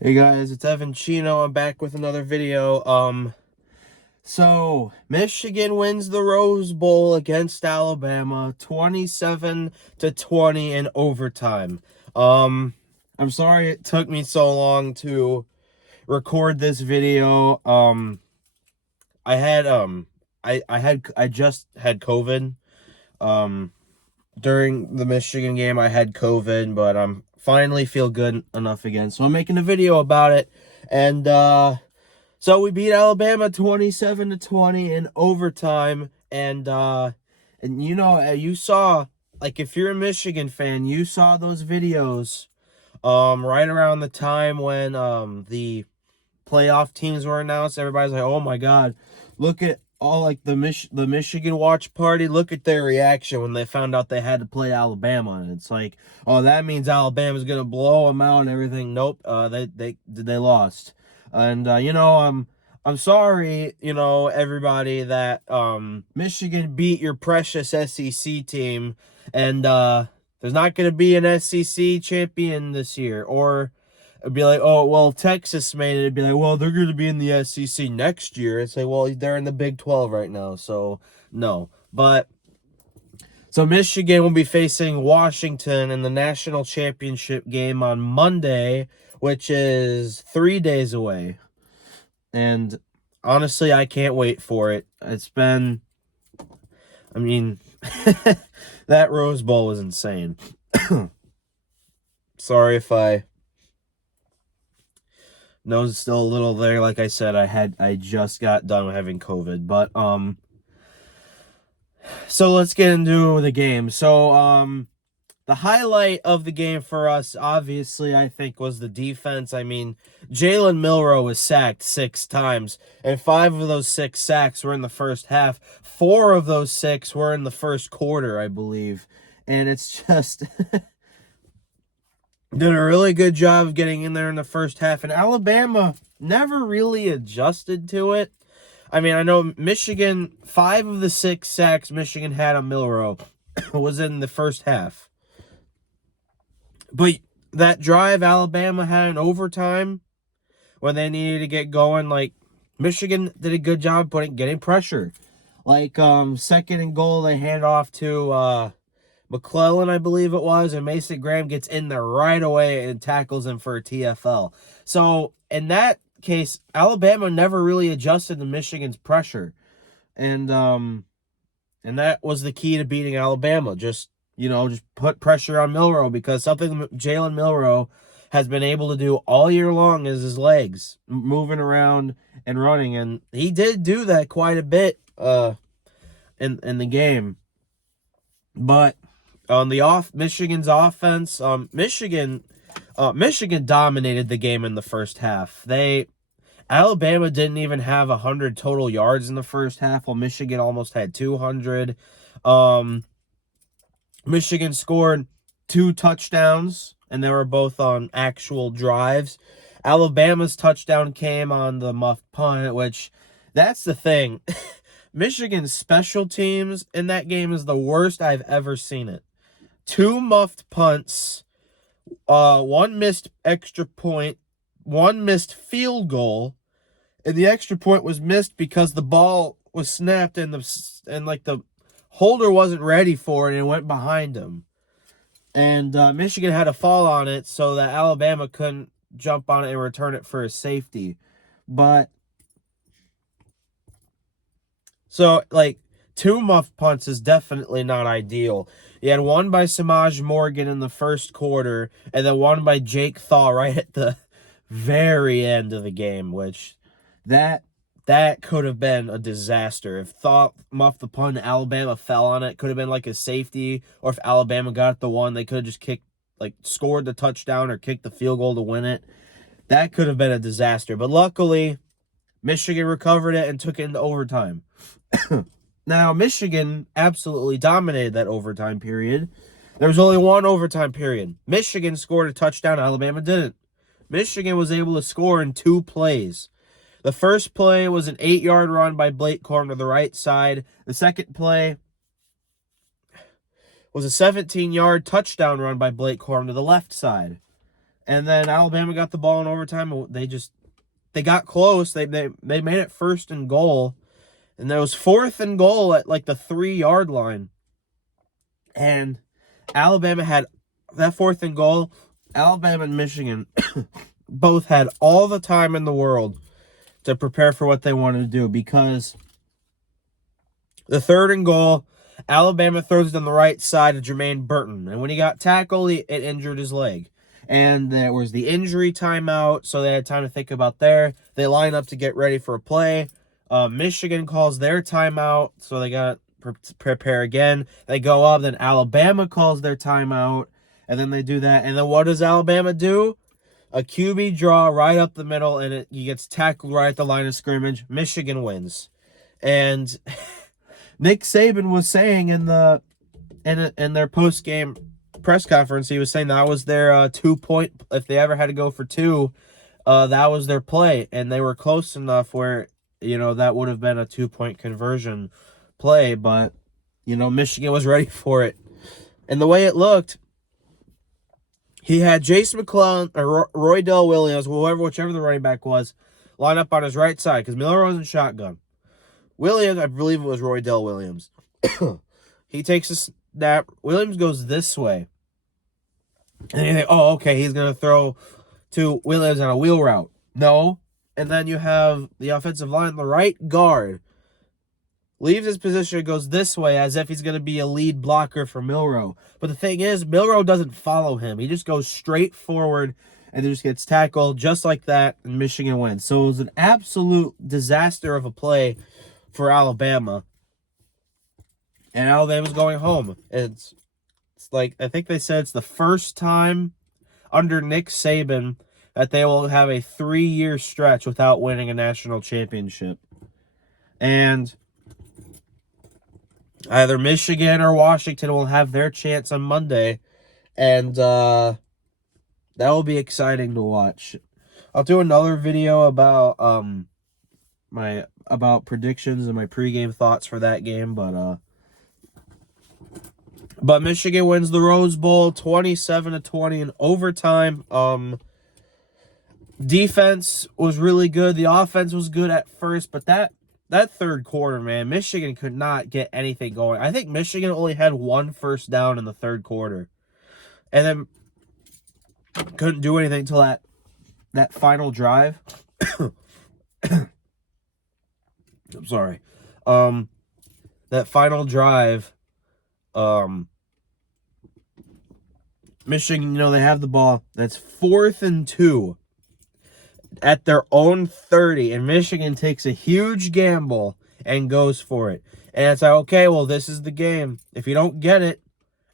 Hey guys, it's Evan Chino. I'm back with another video. So Michigan wins the Rose Bowl against Alabama 27-20 in overtime. I'm sorry it took me so long to record this video. I just had COVID. Um During the Michigan game I had COVID, but I'm finally feel good enough again. So I'm making a video about it. And so we beat Alabama 27-20 in overtime, and you saw, like, if you're a Michigan fan, you saw those videos right around the time when the playoff teams were announced. Everybody's like, "Oh my God, look at all, like, the Michigan watch party. Look at their reaction when they found out they had to play Alabama." And it's like, "Oh, that means Alabama's gonna blow them out and everything." Nope. They lost. And I'm sorry, everybody, that Michigan beat your precious SEC team, and there's not gonna be an SEC champion this year. Or it'd be like, "Oh, well, if Texas made it," it'd be like, "Well, they're going to be in the SEC next year." It's like, well, they're in the Big 12 right now, so no. So Michigan will be facing Washington in the national championship game on Monday, which is 3 days away. And honestly, I can't wait for it. I mean, that Rose Bowl was insane. Sorry if I nose still a little there. Like I said, I just got done having COVID. But so let's get into the game. So the highlight of the game for us, obviously, I think, was the defense. I mean, Jalen Milroe was sacked 6 times, and 5 of those 6 sacks were in the first half. 4 of those 6 were in the first quarter, I believe. And it's just did a really good job of getting in there in the first half, and Alabama never really adjusted to it. I mean, I know Michigan, 5 of the 6 sacks Michigan had on Milroe was in the first half. But that drive Alabama had in overtime, when they needed to get going, like, Michigan did a good job getting pressure. Like, second and goal, they hand off to McClellan, I believe it was, and Mason Graham gets in there right away and tackles him for a TFL. So in that case, Alabama never really adjusted to Michigan's pressure, and that was the key to beating Alabama. Just put pressure on Milroe, because something Jalen Milroe has been able to do all year long is his legs moving around and running, and he did do that quite a bit in the game. But on Michigan's offense, Michigan dominated the game in the first half. Alabama didn't even have 100 total yards in the first half, while Michigan almost had 200. Michigan scored 2 touchdowns, and they were both on actual drives. Alabama's touchdown came on the muffed punt, which, that's the thing. Michigan's special teams in that game is the worst I've ever seen it. 2 muffed punts, 1 missed extra point, 1 missed field goal, and the extra point was missed because the ball was snapped and the holder wasn't ready for it, and it went behind him. And Michigan had to fall on it so that Alabama couldn't jump on it and return it for a safety. But so, like, 2 muff punts is definitely not ideal. You had 1 by Samaj Morgan in the first quarter, and then 1 by Jake Thaw right at the very end of the game, which that could have been a disaster. If Thaw muffed the punt and Alabama fell on it, could have been like a safety, or if Alabama got the 1, they could have just scored the touchdown or kicked the field goal to win it. That could have been a disaster. But luckily, Michigan recovered it and took it into overtime. Now, Michigan absolutely dominated that overtime period. There was only 1 overtime period. Michigan scored a touchdown, Alabama didn't. Michigan was able to score in 2 plays. The first play was an 8-yard run by Blake Corum to the right side. The second play was a 17-yard touchdown run by Blake Corum to the left side. And then Alabama got the ball in overtime. They got close. They made it 1st and goal. And there was 4th and goal at like the 3-yard line. And Alabama had that 4th and goal. Alabama and Michigan both had all the time in the world to prepare for what they wanted to do, because the 3rd and goal, Alabama throws it on the right side of Jermaine Burton. And when he got tackled, it injured his leg. And there was the injury timeout, so they had time to think about there. They line up to get ready for a play. Michigan calls their timeout, so they got to prepare again. They go up, then Alabama calls their timeout, and then they do that. And then what does Alabama do? A QB draw right up the middle, and he gets tackled right at the line of scrimmage. Michigan wins. And Nick Saban was saying in their post-game press conference, he was saying that was their 2-point, if they ever had to go for 2, that was their play. And they were close enough where, that would have been a 2-point conversion play. But, Michigan was ready for it. And the way it looked, he had Jace McClellan or Roydell Williams, whichever the running back was, line up on his right side because Miller was in shotgun. Williams, I believe it was Roydell Williams. He takes a snap. Williams goes this way. And you think, oh, okay, he's going to throw to Williams on a wheel route. No. And then you have the offensive line, the right guard, leaves his position and goes this way as if he's going to be a lead blocker for Milroe. But the thing is, Milroe doesn't follow him. He just goes straight forward and then just gets tackled just like that, and Michigan wins. So it was an absolute disaster of a play for Alabama. And Alabama's going home. It's like, I think they said it's the first time under Nick Saban that they will have a 3-year stretch without winning a national championship. And either Michigan or Washington will have their chance on Monday. And that will be exciting to watch. I'll do another video about about predictions and my pregame thoughts for that game, but Michigan wins the Rose Bowl 27-20 in overtime. Defense was really good. The offense was good at first, but that 3rd quarter, man, Michigan could not get anything going. I think Michigan only had 1 first down in the 3rd quarter. And then couldn't do anything until that final drive. I'm sorry. That final drive, Michigan, they have the ball. That's 4th and 2 at their own 30, and Michigan takes a huge gamble and goes for it. And it's like, okay, well, this is the game. If you don't get it,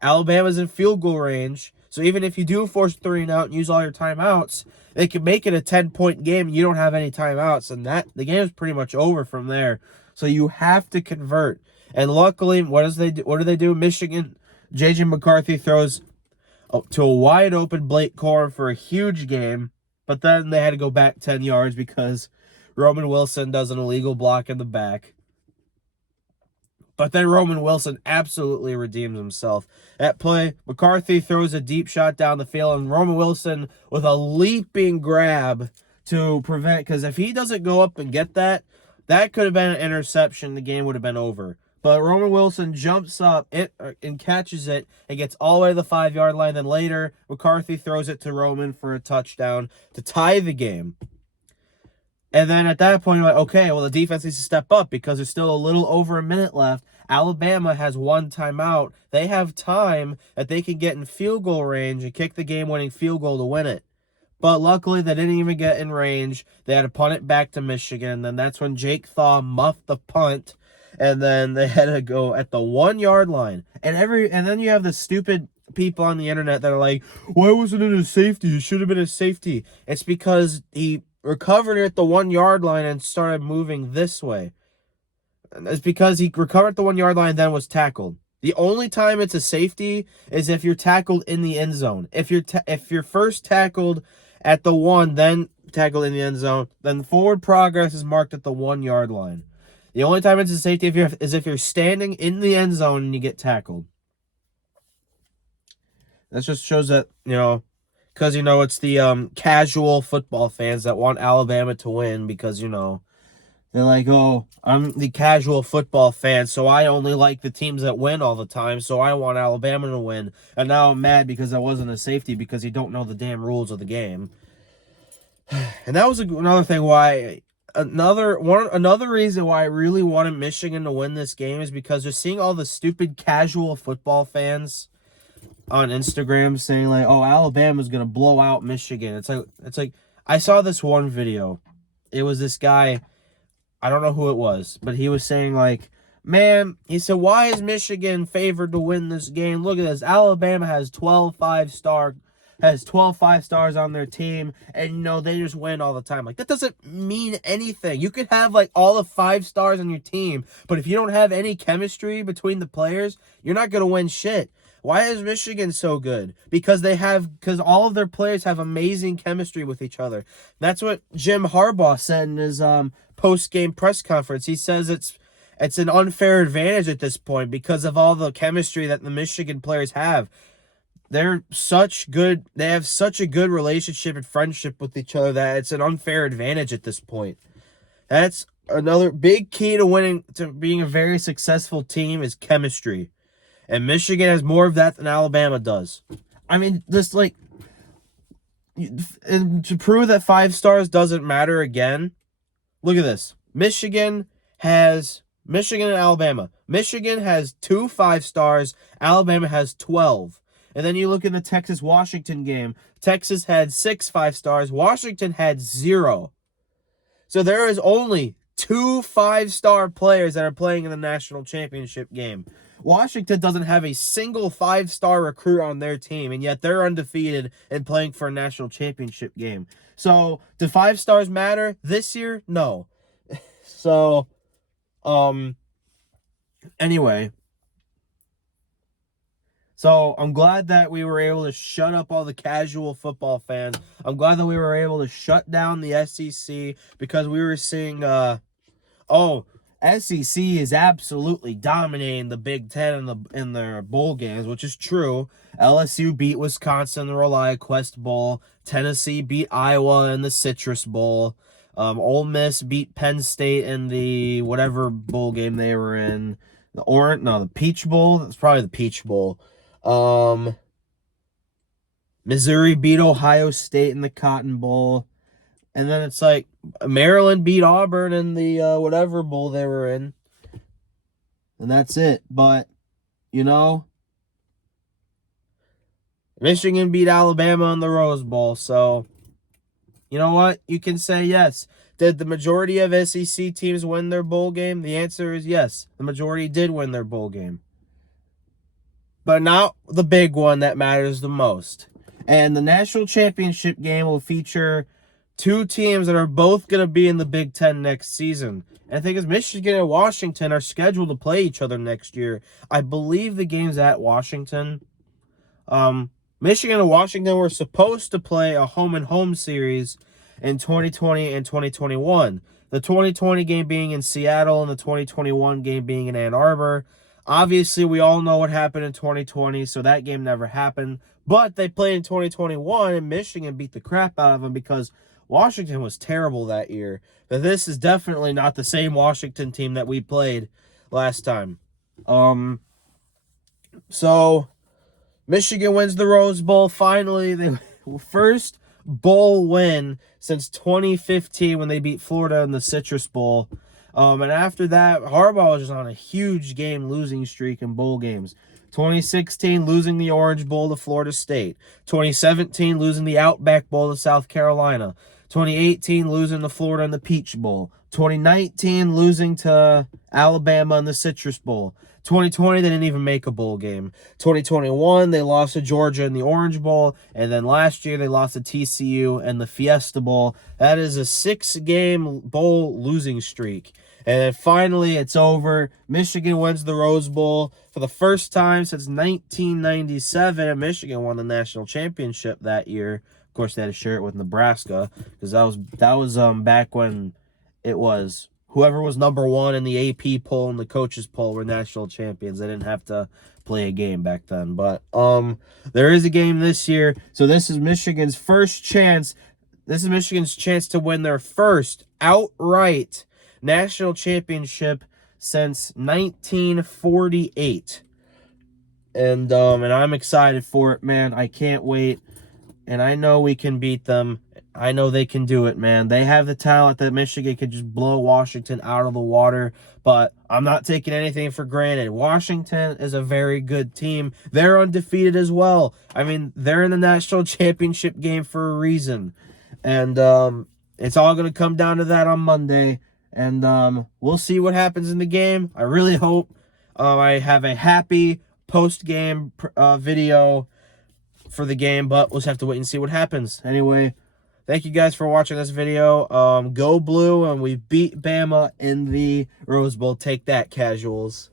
Alabama's in field goal range. So even if you do force 3 and out and use all your timeouts, they can make it a 10-point game and you don't have any timeouts. And the game is pretty much over from there. So you have to convert. And luckily, what do they do? Michigan, J.J. McCarthy throws to a wide open Blake Corum for a huge game. But then they had to go back 10 yards because Roman Wilson does an illegal block in the back. But then Roman Wilson absolutely redeems himself. That play, McCarthy throws a deep shot down the field, and Roman Wilson with a leaping grab to prevent, because if he doesn't go up and get that could have been an interception. The game would have been over. But Roman Wilson jumps up and catches it and gets all the way to the 5-yard line. Then later, McCarthy throws it to Roman for a touchdown to tie the game. And then at that point, you're like, okay, well, the defense needs to step up because there's still a little over a minute left. Alabama has 1 timeout. They have time that they can get in field goal range and kick the game-winning field goal to win it. But luckily, they didn't even get in range. They had to punt it back to Michigan. Then that's when Jake Thaw muffed the punt. And then they had to go at the 1-yard line. And then you have the stupid people on the internet that are like, why wasn't it a safety? It should have been a safety. It's because he recovered it at the 1-yard line and started moving this way. It's because he recovered at the 1-yard line and then was tackled. The only time it's a safety is if you're tackled in the end zone. If you're first tackled at the 1, then tackled in the end zone, then forward progress is marked at the 1-yard line. The only time it's a safety is if you're standing in the end zone and you get tackled. That just shows that, Because, it's the casual football fans that want Alabama to win because, they're like, oh, I'm the casual football fan, so I only like the teams that win all the time, so I want Alabama to win. And now I'm mad because I wasn't a safety because you don't know the damn rules of the game. And that was another thing why another reason why I really wanted Michigan to win this game is because just seeing all the stupid casual football fans on Instagram saying like, "Oh, Alabama's gonna blow out Michigan." It's like I saw this one video. It was this guy. I don't know who it was, but he was saying like, "Man," he said, "why is Michigan favored to win this game? Look at this. Alabama has 12 5 stars on their team, and they just win all the time." Like, that doesn't mean anything. You could have like all the 5 stars on your team, but if you don't have any chemistry between the players, you're not gonna win shit. Why is Michigan so good? Because all of their players have amazing chemistry with each other. That's what Jim Harbaugh said in his post-game press conference. He says it's an unfair advantage at this point because of all the chemistry that the Michigan players have. They have such a good relationship and friendship with each other that it's an unfair advantage at this point. That's another big key to being a very successful team is chemistry. And Michigan has more of that than Alabama does. I mean, just like, to prove that 5 stars doesn't matter again, look at this. Michigan and Alabama. Michigan has 2 5 stars. Alabama has 12. And then you look at the Texas-Washington game. Texas had 6 5 stars. Washington had 0. So there is only 2 5-star players that are playing in the national championship game. Washington doesn't have a single 5-star recruit on their team, and yet they're undefeated and playing for a national championship game. So, do 5 stars matter this year? No. So, anyway. So, I'm glad that we were able to shut up all the casual football fans. I'm glad that we were able to shut down the SEC because we were seeing, SEC is absolutely dominating the Big Ten in their bowl games, which is true. LSU beat Wisconsin in the ReliaQuest Bowl. Tennessee beat Iowa in the Citrus Bowl. Ole Miss beat Penn State in the whatever bowl game they were in. The Peach Bowl. That's probably the Peach Bowl. Missouri beat Ohio State in the Cotton Bowl. And then it's like Maryland beat Auburn in the whatever bowl they were in. And that's it. But, Michigan beat Alabama in the Rose Bowl. So, you know what? You can say yes. Did the majority of SEC teams win their bowl game? The answer is yes. The majority did win their bowl game. But not the big one that matters the most. And the national championship game will feature 2 teams that are both going to be in the Big Ten next season. And I think it's Michigan and Washington are scheduled to play each other next year. I believe the game's at Washington. Michigan and Washington were supposed to play a home-and-home series in 2020 and 2021. The 2020 game being in Seattle and the 2021 game being in Ann Arbor. Obviously, we all know what happened in 2020, so that game never happened. But they played in 2021, and Michigan beat the crap out of them because Washington was terrible that year. But this is definitely not the same Washington team that we played last time. So Michigan wins the Rose Bowl. Finally, the first bowl win since 2015 when they beat Florida in the Citrus Bowl. And after that, Harbaugh was just on a huge game losing streak in bowl games. 2016, losing the Orange Bowl to Florida State. 2017, losing the Outback Bowl to South Carolina. 2018, losing to Florida in the Peach Bowl. 2019, losing to Alabama in the Citrus Bowl. 2020, they didn't even make a bowl game. 2021, they lost to Georgia in the Orange Bowl. And then last year, they lost to TCU in the Fiesta Bowl. That is a 6-game bowl losing streak. And then finally, it's over. Michigan wins the Rose Bowl for the first time since 1997. And Michigan won the national championship that year. Of course, they had to share it with Nebraska because that was back when it was whoever was number 1 in the AP poll and the coaches poll were national champions. They didn't have to play a game back then. But there is a game this year. So this is Michigan's first chance. This is Michigan's chance to win their first outright national championship since 1948. And I'm excited for it, man. I can't wait. And I know we can beat them. I know they can do it, man. They have the talent that Michigan could just blow Washington out of the water. But I'm not taking anything for granted. Washington is a very good team. They're undefeated as well. I mean, they're in the national championship game for a reason. And it's all going to come down to that on Monday. And we'll see what happens in the game. I really hope I have a happy post-game video for the game, but we'll just have to wait and see what happens. Anyway, thank you guys for watching this video. Go Blue, and we beat Bama in the Rose Bowl. Take that, casuals.